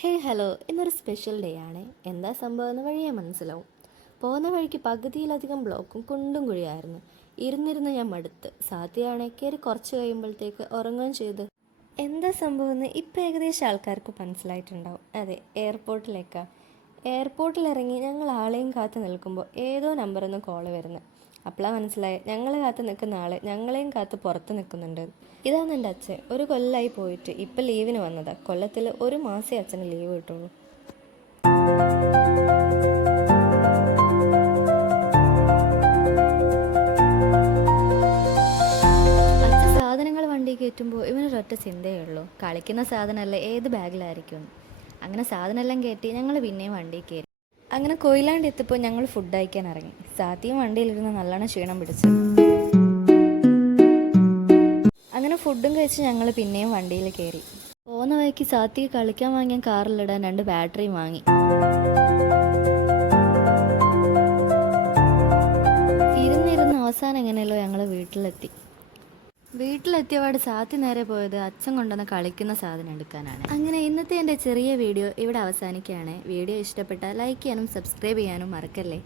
Hello, ഇന്നൊരു special day ആണ്. എന്താ സംഭവം എന്ന് വഴിയേ മനസ്സിലാവും. പോകുന്ന വഴിക്ക് പകുതിയിലധികം ബ്ലോക്കും കുണ്ടും കുഴിയായിരുന്നു. ഇരുന്നിരുന്ന് ഞാൻ മടുത്ത്. സാധ്യയാണെ കയറി കുറച്ച് കഴിയുമ്പോഴത്തേക്ക് ഉറങ്ങുകയും ചെയ്ത്. എന്താ സംഭവം എന്ന് ഇപ്പം ഏകദേശം ആൾക്കാർക്ക് മനസ്സിലായിട്ടുണ്ടാവും. അതെ, എയർപോർട്ടിൽ ഇറങ്ങി ഞങ്ങൾ ആളെയും കാത്ത് നിൽക്കുമ്പോൾ ഏതോ നമ്പറിൽ നിന്ന് കോള് വരുന്നത്. അപ്പോഴാണ് മനസ്സിലായത് ഞങ്ങളെ കാത്ത് നിൽക്കുന്ന ആൾ ഞങ്ങളെയും കാത്ത് പുറത്ത് നിൽക്കുന്നുണ്ട്. ഇതാണ് എൻ്റെ അച്ഛൻ. ഒരു കൊല്ലമായി പോയിട്ട് ഇപ്പം ലീവിന് വന്നതാണ്. കൊല്ലത്തിൽ ഒരു മാസമേ അച്ഛന് ലീവ് കിട്ടുള്ളൂ. അച്ഛൻ സാധനങ്ങൾ വണ്ടി കയറ്റുമ്പോൾ ഇവനൊരൊറ്റ ചിന്തയേ ഉള്ളൂ, കളിക്കുന്ന സാധനമല്ല ഏത് ബാഗിലായിരിക്കും. അങ്ങനെ സാധനമെല്ലാം കയറ്റി ഞങ്ങൾ പിന്നെയും വണ്ടി കയറി. അങ്ങനെ കൊയിലാണ്ട് എത്തിയപ്പോൾ ഞങ്ങൾ ഫുഡ് കഴിക്കാൻ ഇറങ്ങി. സാത്തിയും വണ്ടിയിലിരുന്ന് നല്ലോണം ക്ഷീണം പിടിച്ചു. അങ്ങനെ ഫുഡും കഴിച്ച് ഞങ്ങൾ പിന്നെയും വണ്ടിയിൽ കയറി. പോകുന്ന വഴിക്ക് സാത്തിക്ക് കളിക്കാൻ വാങ്ങിയ കാറിലിടാൻ 2 ബാറ്ററിയും വാങ്ങി. ഇരുന്നിരുന്ന് അവസാനം എങ്ങനെയല്ലോ ഞങ്ങൾ വീട്ടിലെത്തിയപാട് സാത്തി നേരെ പോയത് അച്ഛൻ കൊണ്ടുവന്ന് കളിക്കുന്ന സാധനം എടുക്കാനാണ്. അങ്ങനെ ഇന്നത്തെ എൻ്റെ ചെറിയ വീഡിയോ ഇവിടെ അവസാനിക്കുകയാണ്. വീഡിയോ ഇഷ്ടപ്പെട്ടാൽ ലൈക്ക് ചെയ്യാനും സബ്സ്ക്രൈബ് ചെയ്യാനും മറക്കല്ലേ.